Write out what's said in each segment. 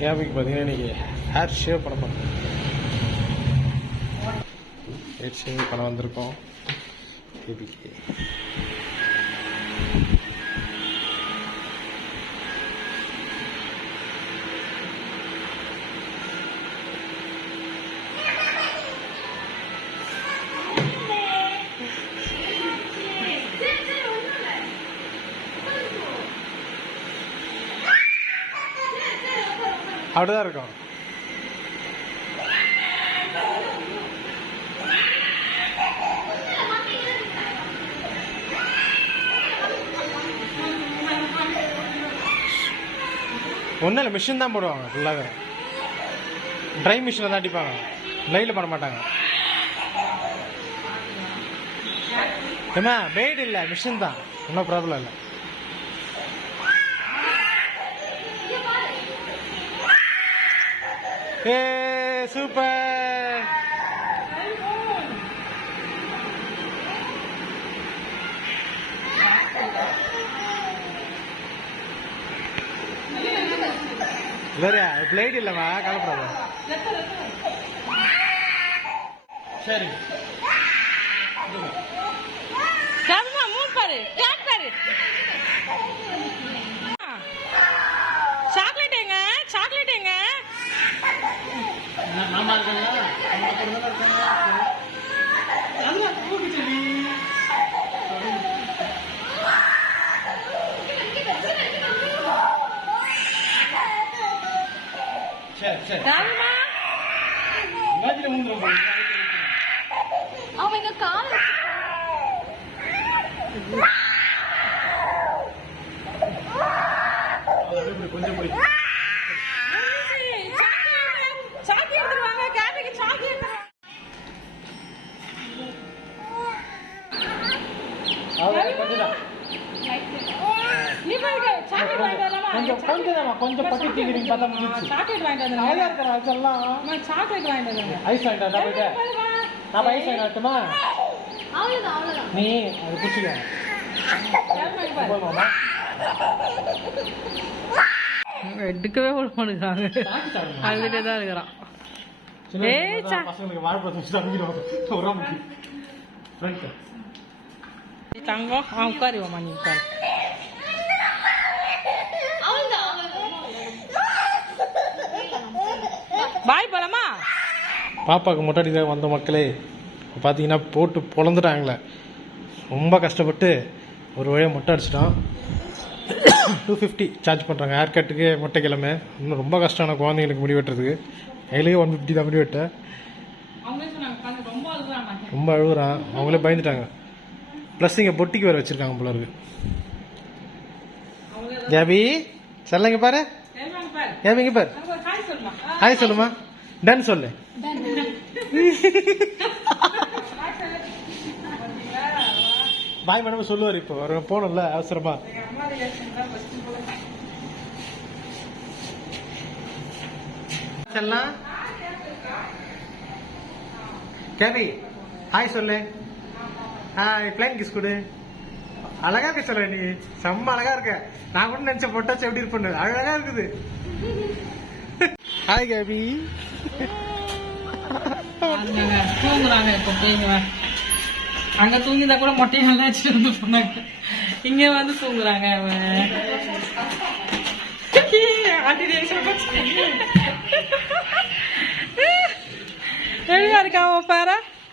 கேபிக்கு பார்த்தீங்கன்னா இன்னைக்கு hair shave பண்ண போகிறோம் ஹேர் ஷேவ் பண்ண வந்திருக்கோம். கேபிக்கு அப்படிதான் இருக்கும். ஒன்றும் இல்லை மிஷின் தான் போடுவாங்க ஃபுல்லாகவே ட்ரை மிஷினில் தான் அடிப்பாங்க. லைவில் பண்ண மாட்டாங்க. ஏமா பெய்டு இல்லை மிஷின் தான். ஒன்றும் ப்ராப்ளம் இல்லை. ஏ சூப்பர். இல்லையா பிளேட் இல்லைம்மா கலப்படாத சரி. கேப்மா மூணு பாரு கேப் பாரு சாக்லேட் எங்க சாக்லேட் எங்க மாமா இருக்காங்களா சொல்லி சரி சரி. அவன் இங்க கொஞ்சம் போய் கொஞ்சம் வாங்கிட்டு கொஞ்சம் கொஞ்சம் பக்கத்து டிகிரிங்க பார்த்தா முடிஞ்சிச்சு சாக்லேட் வாங்கிட்டு அழகா வந்துருங்க இருக்கிற அதெல்லாம் அம்மா சாக்லேட் வாங்கிட்டு வந்துருங்க ஐஸ் வாங்கிட்டா நான் போயிட்டு நான் ஐஸ் வாங்கி வரட்டுமா? அவ்வளவுதான் அவ்வளவுதான் நீ அது போமாமா எடுக்கவே விட மாட்டேங்கிறாங்க. அழுதுட்டே தான் இருக்கிறான். ஏய், பசங்களுக்கு வச்சு தம்பிடுவாங்க ஒரு ஃப்ரெண்ட் தங்கம் ஆ உட்காருவோம்மா நீ உட்காரு பாய் போலாமா பாப்பாவுக்கு மொட்டை அடிக்க வந்த மக்களே பார்த்தீங்கன்னா போட்டு பொழந்துட்டாங்களே. ரொம்ப கஷ்டப்பட்டு ஒரு வழியாக மொட்டை அடிச்சிட்டான் டூ ஃபிஃப்டி சார்ஜ் பண்ணுறாங்க ஹேர் கட்டுக்கு மொட்டை கிழமை. இன்னும் ரொம்ப கஷ்டம் நான் குழந்தைங்களுக்கு முடி வெட்டுறதுக்கு. கையிலேயே ஒன் ஃபிஃப்டி தான் முடி வெட்டேன். ரொம்ப அழுகுறான். அவங்களே பயந்துட்டாங்க. ப்ளஸ் இங்கே பொட்டிக்கு வேறு வச்சுருக்காங்க போல இருக்கு. கேபி செல்லங்க பாரு. கேபி இங்கே பாரு. ஹாய் சொல்லுமா? டன் சொல்லு. பாய் மேடம் சொல்லுவார் இப்போ. ஒரு போகணும்ல அவசரமா. செல்லாம் கேபி ஹாய் சொல்லு. பிளைன் கிஸ் கொடு அழகா பேசல நீ செம்ம அழகா இருக்க நான் கூட நினைச்ச போட்டாச்சு எப்படி இருப்பேன் அழகா இருக்குது ஹாய் கபி தூங்குறாங்க இப்போ பேசுவேன் அங்க தூங்கிதா கூட மொட்டையெல்லாம் வச்சுட்டு போனாங்க இங்க வந்து தூங்குறாங்க அவன் அது இருக்கா பாரா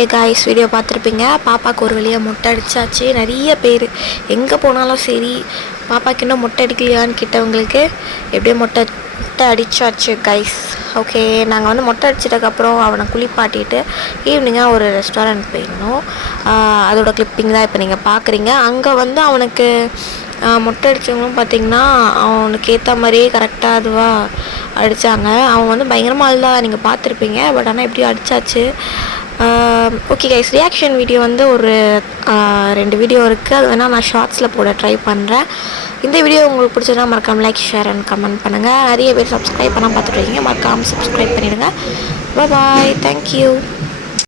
ஏ காய்ஸ் வீடியோ பார்த்துருப்பீங்க. பாப்பாவுக்கு ஒரு வழியாக மொட்டை அடித்தாச்சு நிறைய பேர். எங்கே போனாலும் சரி பாப்பாக்கு இன்னும் மொட்டை அடிக்கலையான்னு கிட்டவங்களுக்கு எப்படியோ மொட்டை மொட்டை அடித்தாச்சு கைஸ் ஓகே நாங்கள் வந்து மொட்டை அடிச்சிட்டக்கப்புறம் அவனை குளிப்பாட்டிட்டு ஈவினிங்காக ஒரு ரெஸ்டாரண்ட் போயிருந்தோம். அதோட கிளிப்பிங் தான் இப்போ நீங்கள் பார்க்குறீங்க. அங்கே வந்து அவனுக்கு மொட்டை அடித்தவங்களும் பார்த்தீங்கன்னா அவனுக்கு ஏற்ற மாதிரியே கரெக்டாக அதுவாக அடித்தாங்க அவன் வந்து பயங்கரமாக அழுதா நீங்கள் பார்த்துருப்பீங்க. பட் ஆனால் எப்படியும் அடித்தாச்சு ஓகே கைஸ் ரியாக்ஷன் வீடியோ வந்து ஒரு uh, ரெண்டு வீடியோ இருக்குது அது வேணால் நான் ஷார்ட்ஸில் போட ட்ரை பண்ணுறேன் இந்த வீடியோ உங்களுக்கு பிடிச்சதுனா மறக்காமல் லைக் ஷேர் அண்ட் கமெண்ட் பண்ணுங்கள் நிறைய பேர் சப்ஸ்கிரைப் பண்ணால் பார்த்துட்டு இருக்கீங்க. மறக்காமல் சப்ஸ்கிரைப் பண்ணிவிடுங்க பாய் தேங்க்யூ